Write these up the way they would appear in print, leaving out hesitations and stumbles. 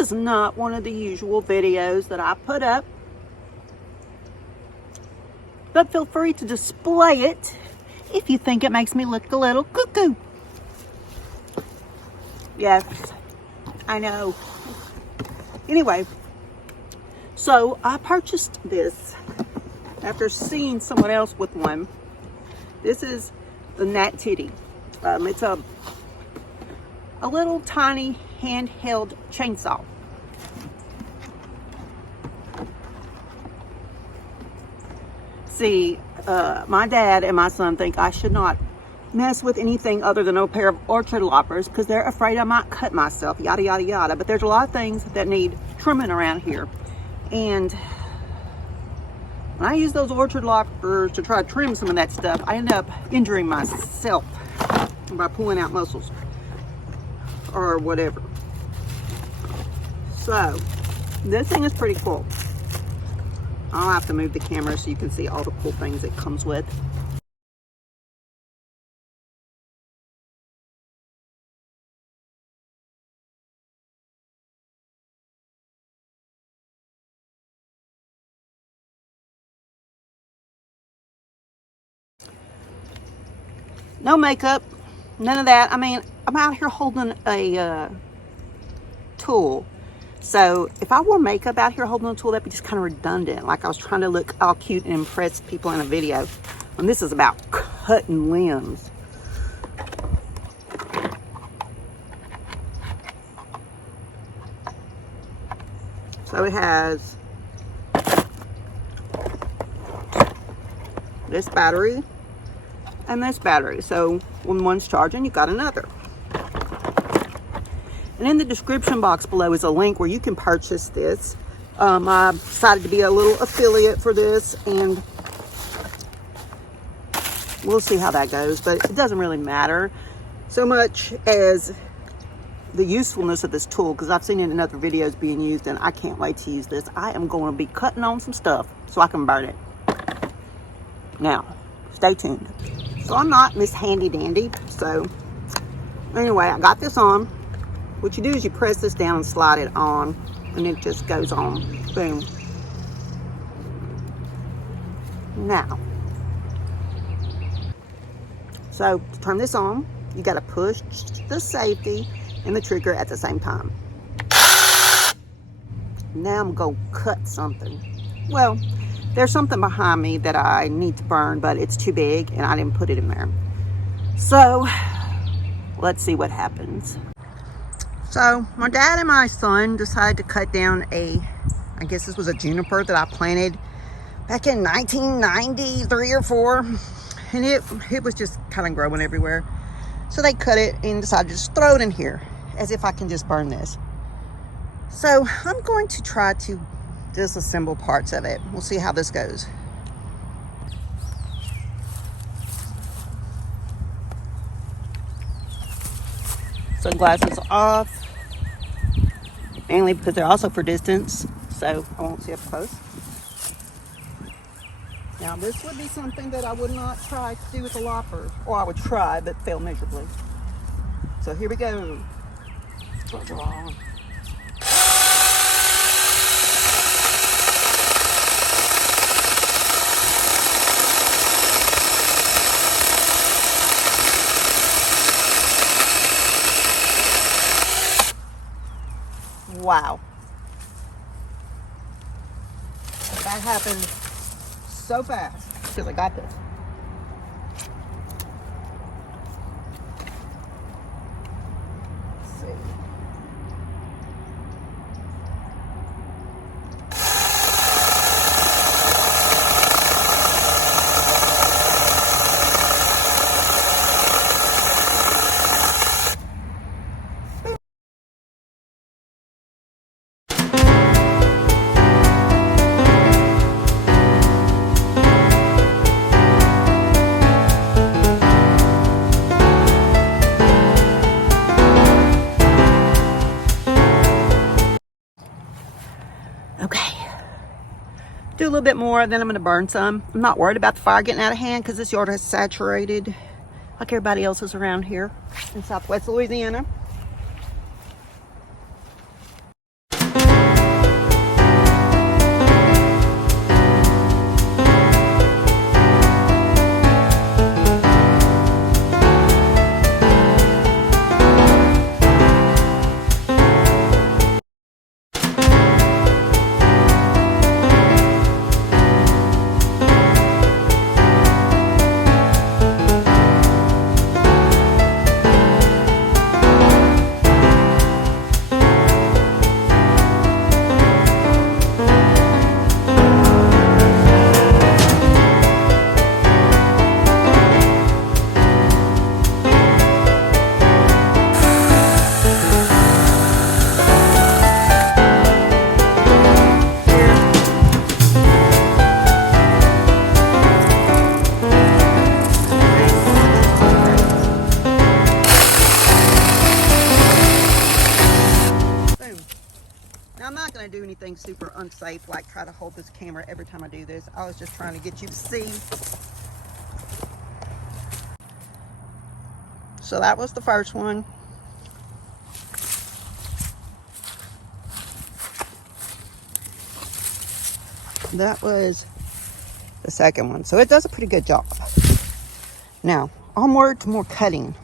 is not one of the usual videos that I put up, but feel free to display it if you think it makes me look a little cuckoo. Yes, I know. Anyway, so I purchased this after seeing someone else with one. This is the Nat Titty. It's a little tiny handheld chainsaw. See, my dad and my son think I should not mess with anything other than a pair of orchard loppers because they're afraid I might cut myself, yada yada yada. But there's a lot of things that need trimming around here, and when I use those orchard loppers to try to trim some of that stuff, I end up injuring myself by pulling out muscles or whatever. So this thing is pretty cool. I'll have to move the camera so you can see all the cool things it comes with. No makeup, none of that. I mean, I'm out here holding a tool. So if I wore makeup out here holding a tool, that'd be just kind of redundant. Like I was trying to look all cute and impress people in a video. And this is about cutting limbs. So it has this battery and this battery. So when one's charging, you got another. And in the description box below is a link where you can purchase this. I decided to be a little affiliate for this, and we'll see how that goes, but it doesn't really matter so much as the usefulness of this tool, because I've seen it in other videos being used, and I can't wait to use this. I am going to be cutting on some stuff so I can burn it. Now, stay tuned. So I'm not Miss Handy Dandy, so anyway, I got this on. What you do is you press this down and slide it on, and it just goes on. Boom. Now, so to turn this on, you got to push the safety and the trigger at the same time. Now I'm going to cut something. Well, there's something behind me that I need to burn, but it's too big and I didn't put it in there. So let's see what happens. So my dad and my son decided to cut down I guess this was a juniper that I planted back in 1993 or 4. And it was just kind of growing everywhere. So they cut it and decided to just throw it in here as if I can just burn this. So I'm going to try to disassemble parts of it. We'll see how this goes. Sunglasses off, mainly because they're also for distance, so I won't see up close. Now this would be something that I would not try to do with a lopper, or I would try but fail miserably. So here we go. Wow. That happened so fast because I got this. Let's see. Do a little bit more, then I'm going to burn some. I'm not worried about the fire getting out of hand because this yard is saturated like everybody else's around here in Southwest Louisiana. going to do anything super unsafe, like try to hold this camera every time I do this. I was just trying to get you to see. So that was the first one. That was the second one. So it does a pretty good job. Now, onward to more cutting.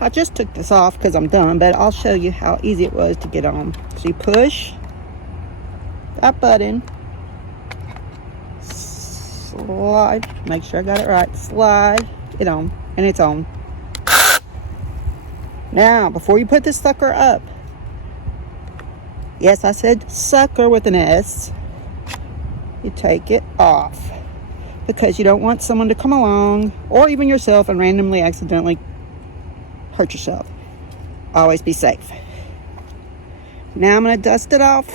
I just took this off because I'm done, but I'll show you how easy it was to get on. So you push that button, slide, make sure I got it right, slide it on, and it's on. Now, before you put this sucker up, yes, I said sucker with an S, you take it off because you don't want someone to come along, or even yourself, and randomly accidentally hurt yourself. Always be safe. Now I'm going to dust it off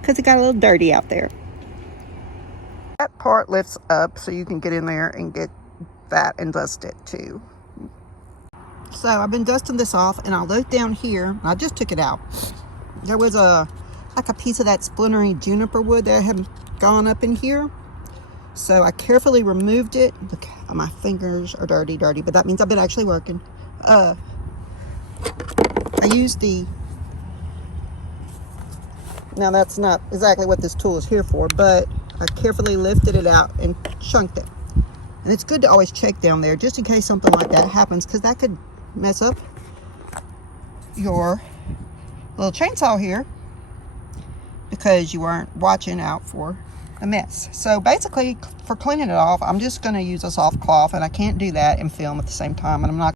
because it got a little dirty out there. That part lifts up so you can get in there and get that and dust it too. So I've been dusting this off, and I'll look down here. I just took it out. There was like a piece of that splintery juniper wood that had gone up in here. So I carefully removed it. Look, my fingers are dirty, but that means I've been actually working. I used now that's not exactly what this tool is here for, but I carefully lifted it out and chunked it. And it's good to always check down there just in case something like that happens, because that could mess up your little chainsaw here because you weren't watching out for a mess. So basically, for cleaning it off, I'm just going to use a soft cloth, and I can't do that and film at the same time, and I'm not